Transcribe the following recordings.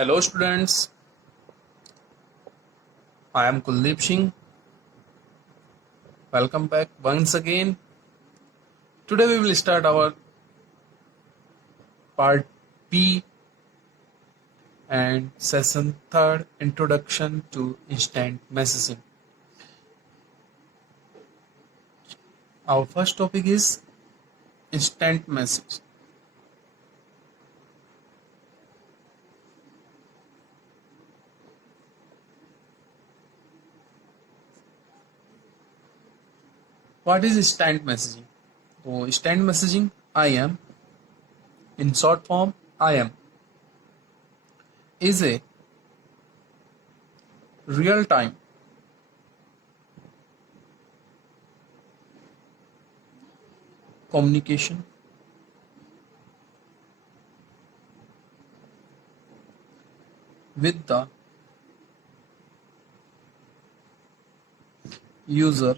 Hello students, I am Kuldeep Singh. Welcome back once again. Today we will start our part B and session 3rd, Introduction to Instant Messaging. Our first topic is instant message. What is instant messaging? So instant messaging, IM, in short form IM, is a real-time communication with the user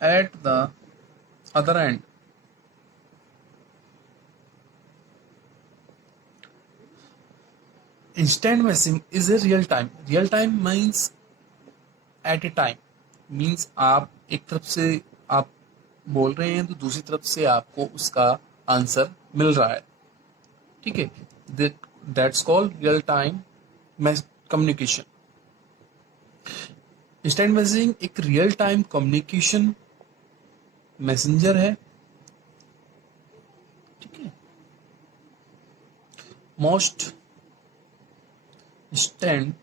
at the other end. Instant messaging is a real time. Real time means at a time. Means आप एक तरफ से आप बोल रहे हैं तो दूसरी तरफ से आपको उसका आंसर मिल रहा है. ठीक है, that's called real time communication. Instant messaging एक रियल टाइम कम्युनिकेशन मैसेंजर है. ठीक है, most instant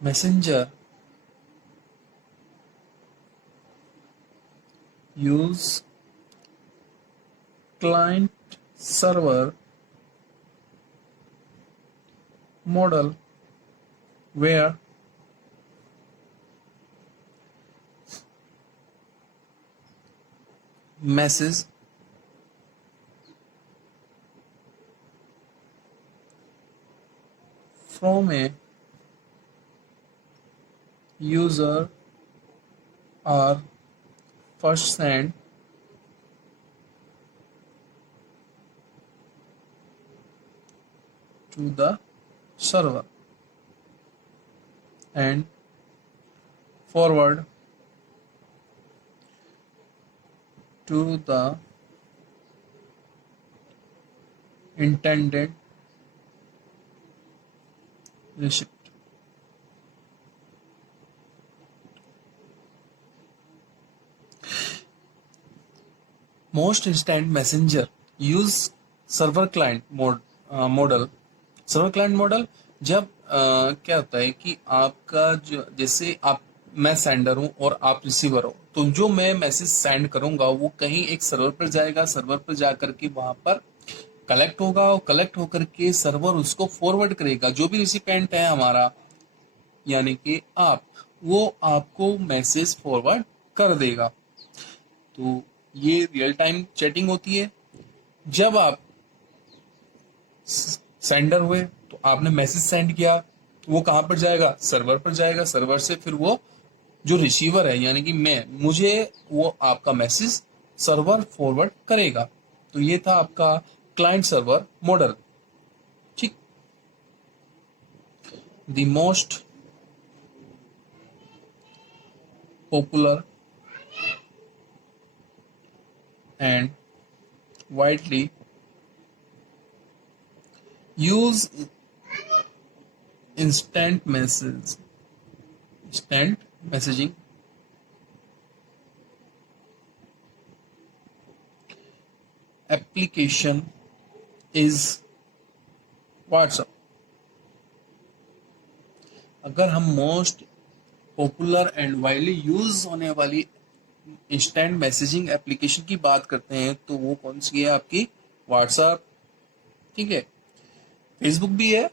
messenger use client server model where message from a user are first sent to the server and forward to the intended recipient. Most instant messenger use server client model. Server client model जब क्या होता है कि आपका जो जैसे आप मैं सेंडर हूं और आप रिसीवर हो, तो जो मैं मैसेज सेंड करूंगा वो कहीं एक सर्वर पर जाएगा. सर्वर पर जाकर के वहां पर कलेक्ट होगा और कलेक्ट होकर के सर्वर उसको फॉरवर्ड करेगा. जो भी रिसिपेंट है हमारा यानी कि आप, वो आपको मैसेज फॉरवर्ड कर देगा. तो ये रियल टाइम चैटिंग होती है. जब आप सेंडर हुए तो आपने मैसेज सेंड किया, वो कहां पर जाएगा? सर्वर पर जाएगा. सर्वर से फिर वो जो रिसीवर है यानी कि मुझे वो आपका मैसेज सर्वर फॉरवर्ड करेगा. तो ये था आपका क्लाइंट सर्वर मॉडल. ठीक, the most popular and widely used instant messaging application is WhatsApp. अगर हम most popular and widely use होने वाली इंस्टेंट मैसेजिंग एप्लीकेशन की बात करते हैं तो वो कौन सी है? आपकी व्हाट्सएप. ठीक है, फेसबुक भी है.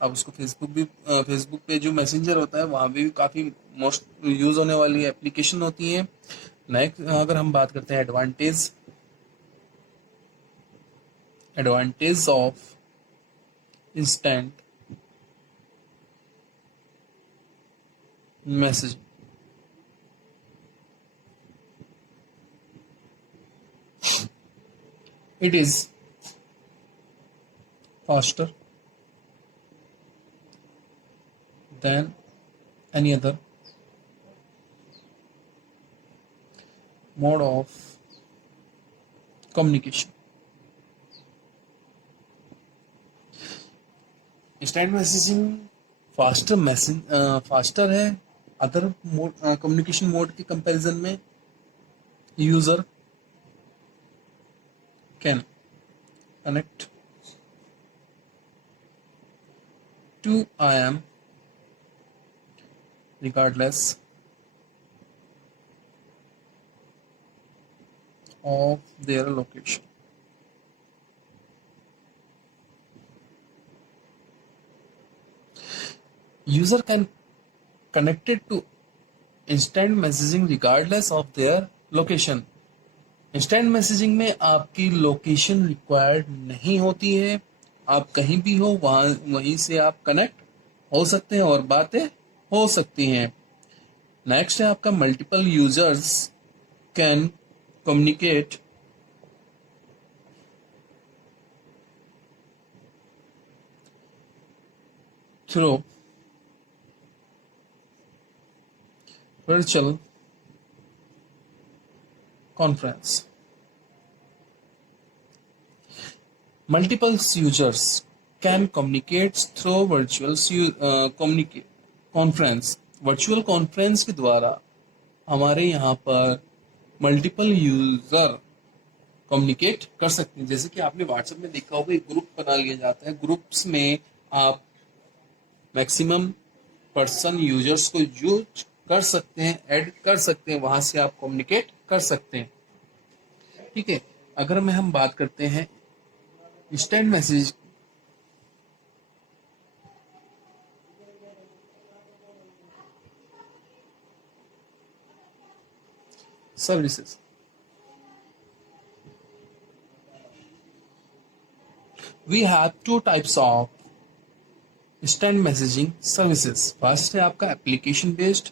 अब उसको फेसबुक पे जो मैसेंजर होता है वहां भी काफी मोस्ट यूज होने वाली एप्लीकेशन होती है. नेक्स्ट अगर हम बात करते हैं advantage of instant message. It is faster than any other mode of communication. Instant messaging faster है अदर मोड कम्युनिकेशन मोड के कंपैरिजन में. User can connect to IM regardless of their location. User can connect it to instant messaging regardless of their location. Instant messaging में आपकी location required नहीं होती है. आप कहीं भी हो वहीं से आप कनेक्ट हो सकते हैं और बातें हो सकती हैं. नेक्स्ट है आपका multiple users can communicate through virtual conference. Multiple users can communicate through virtual conference. Virtual conference के द्वारा हमारे यहाँ पर मल्टीपल यूजर कम्युनिकेट कर सकते हैं. जैसे कि आपने व्हाट्सएप में देखा होगा एक ग्रुप बना लिया जाता है. ग्रुप्स में आप मैक्सिमम पर्सन यूजर्स को यूज कर सकते हैं, ऐड कर सकते हैं, वहां से आप कम्युनिकेट कर सकते हैं. ठीक है. अगर हम बात करते हैं instant message services. We have two types of instant messaging services. First है आपका एप्लीकेशन बेस्ड.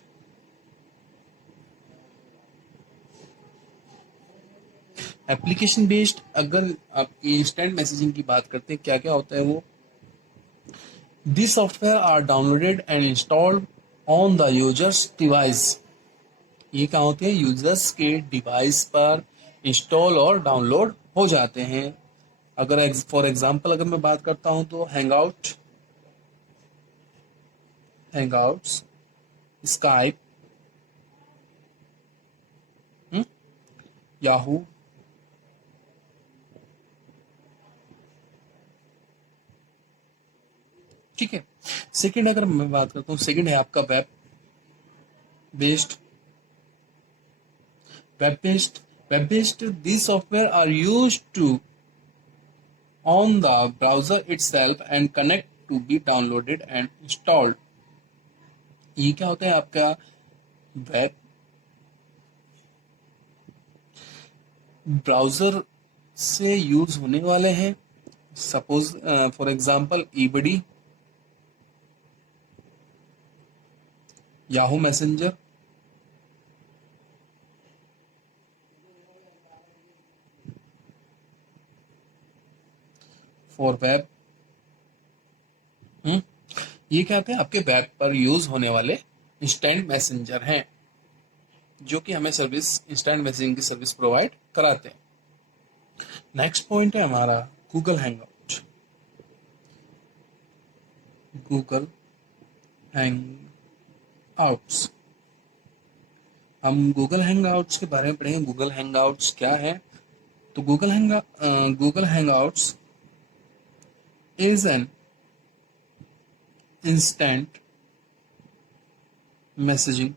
एप्लीकेशन बेस्ड अगर आपकी इंस्टेंट मैसेजिंग की बात करते हैं क्या क्या होता है वो. This software are downloaded and installed on the users device. ये क्या होते हैं यूजर्स के डिवाइस पर इंस्टॉल और डाउनलोड हो जाते हैं. अगर फॉर एग्जांपल अगर मैं बात करता हूं तो हैंगआउट्स, स्काइप, याहू, ठीक है. सेकंड अगर मैं बात करता हूं, सेकंड है आपका web based. These software are used to on the browser itself and connect to be downloaded and installed. ये क्या होता है आपका वेब ब्राउजर से यूज होने वाले हैं. Suppose for example eBuddy, Yahoo Messenger, for web. ये क्या होते हैं आपके वेब पर यूज होने वाले इंस्टेंट मैसेंजर हैं जो कि हमें सर्विस इंस्टेंट मैसेजिंग की सर्विस प्रोवाइड कराते हैं. नेक्स्ट पॉइंट है हमारा गूगल हैंगआउट. Google Hangouts. हम गूगल हैंगआउट्स के बारे में पढ़ेंगे. गूगल हैंगआउट्स क्या है. तो Google Hangouts is an instant messaging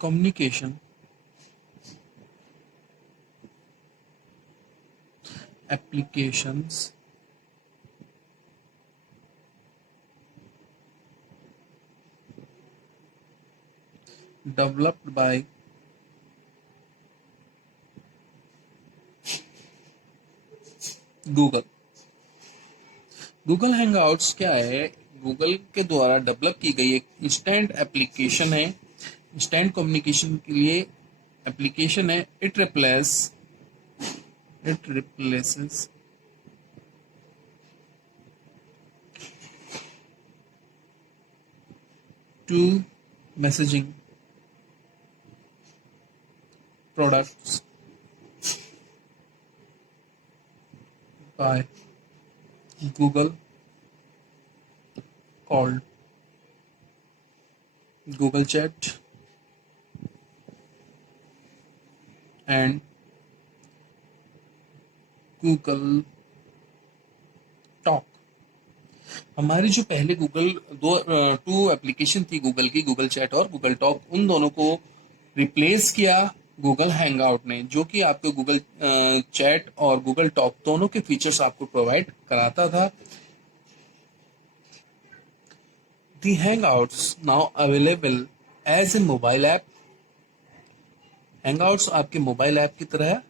communication applications developed by Google Hangouts क्या है. गूगल के द्वारा डेवलप की गई एक इंस्टेंट एप्लीकेशन है. इंस्टेंट कम्युनिकेशन के लिए एप्लीकेशन है. It It replaces two messaging products by Google called Google Chat and Google Talk। हमारी जो पहले टू एप्लीकेशन थी गूगल की, गूगल चैट और गूगल टॉक, उन दोनों को रिप्लेस किया गूगल हैंगआउट ने, जो कि आपको गूगल चैट और गूगल टॉक दोनों के फीचर्स आपको प्रोवाइड कराता था। The Hangouts now available as a mobile app. Hangouts आपके मोबाइल ऐप की तरह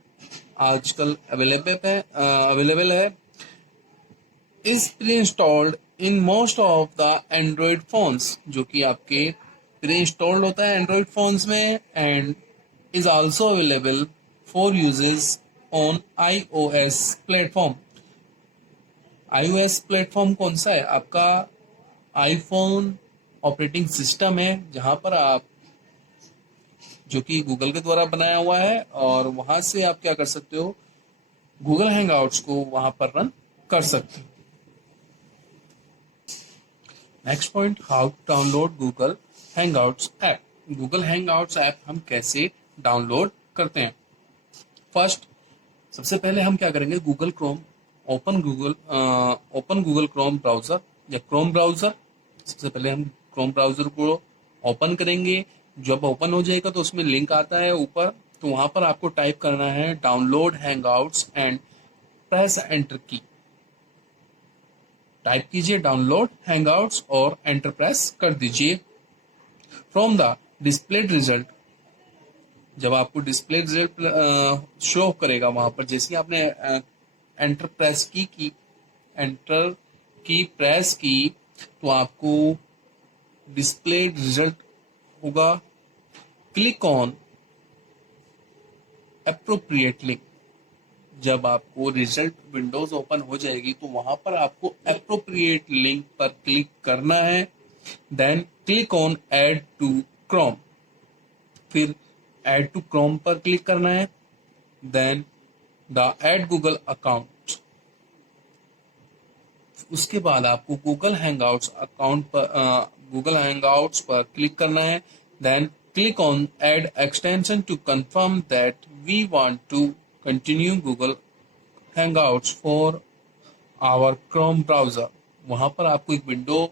आजकल अवेलेबल है। Is pre installed in most of the Android phones, जो कि आपके प्री इंस्टॉल्ड होता है एंड्रॉयड फोन्स में, and is also available for uses on iOS platform. iOS platform कौन सा है? आपका आईफोन ऑपरेटिंग सिस्टम है, जहां पर आप, जो कि गूगल के द्वारा बनाया हुआ है, और वहां से आप क्या कर सकते हो, गूगल हैंगआउट्स को वहां पर रन कर सकते हो। Next point, how to download Google Hangouts app. Google Hangouts app हम कैसे डाउनलोड करते हैं? फर्स्ट, सबसे पहले हम क्या करेंगे, Google Chrome, open Google Chrome browser या क्रोम ब्राउजर। सबसे पहले हम क्रोम ब्राउजर को ओपन करेंगे। जब ओपन हो जाएगा तो उसमें लिंक आता है ऊपर, तो वहां पर आपको टाइप करना है download Hangouts and press enter की। टाइप कीजिए डाउनलोड हैंगआउट्स और एंटर प्रेस कर दीजिए। फ्रॉम द डिस्प्लेड रिजल्ट, जब आपको डिस्प्ले रिजल्ट शो करेगा वहां पर, जैसे ही आपने एंटर की प्रेस की, तो आपको डिस्प्ले रिजल्ट होगा। Click on appropriate link. जब आपको रिजल्ट विंडोज ओपन हो जाएगी तो वहां पर आपको एप्रोप्रिएट लिंक पर क्लिक करना है। Then click on add to Chrome, फिर ऐड टू क्रोम पर क्लिक करना है। Then the add Google account, उसके बाद आपको गूगल हैंगआउट्स पर क्लिक करना है। Then click on add extension to confirm that we want to continue Google Hangouts for our Chrome browser. वहां पर आपको एक विंडो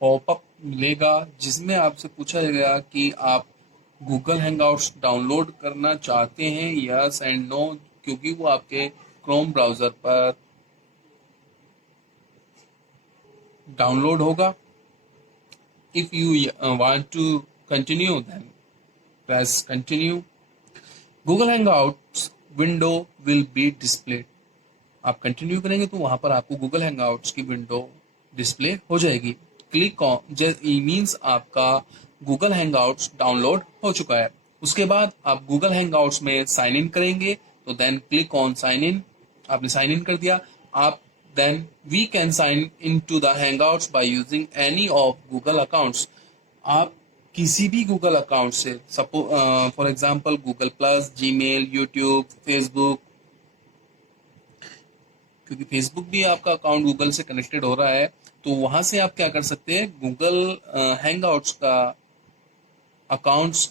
पॉपअप मिलेगा, जिसमें आपसे पूछा जाएगा कि आप गूगल हैंगआउट्स डाउनलोड करना चाहते हैं, यस एंड नो, क्योंकि वो आपके क्रोम ब्राउजर पर डाउनलोड होगा। If you want to continue, then press continue. Google Hangouts window will be displayed. आप कंटिन्यू करेंगे तो वहां पर आपको गूगल हैंगआउट्स की विंडो डिस्प्ले हो जाएगी। क्लिक ऑन मीन्स आपका गूगल हैंगआउट्स डाउनलोड हो चुका है। उसके बाद आप गूगल हैंगआउट्स में साइन इन करेंगे, तो then click on sign in. आपने साइन इन कर दिया, आप then we can sign in to the Hangouts by using any of Google accounts. आप किसी भी गूगल अकाउंट से, for example Google plus, Gmail, YouTube, Facebook, क्योंकि फेसबुक भी आपका अकाउंट गूगल से कनेक्टेड हो रहा है, तो वहां से आप क्या कर सकते हैं, गूगल हैंगआउट्स का अकाउंट्स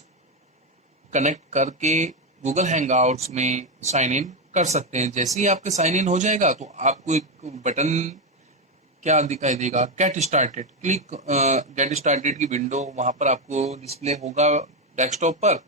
कनेक्ट करके गूगल हैंगआउट्स में साइन इन कर सकते हैं। जैसे ही आपके साइन इन हो जाएगा तो आपको एक बटन क्या दिखाई देगा, get started. Click get started की विंडो वहां पर आपको डिस्प्ले होगा डेस्कटॉप पर।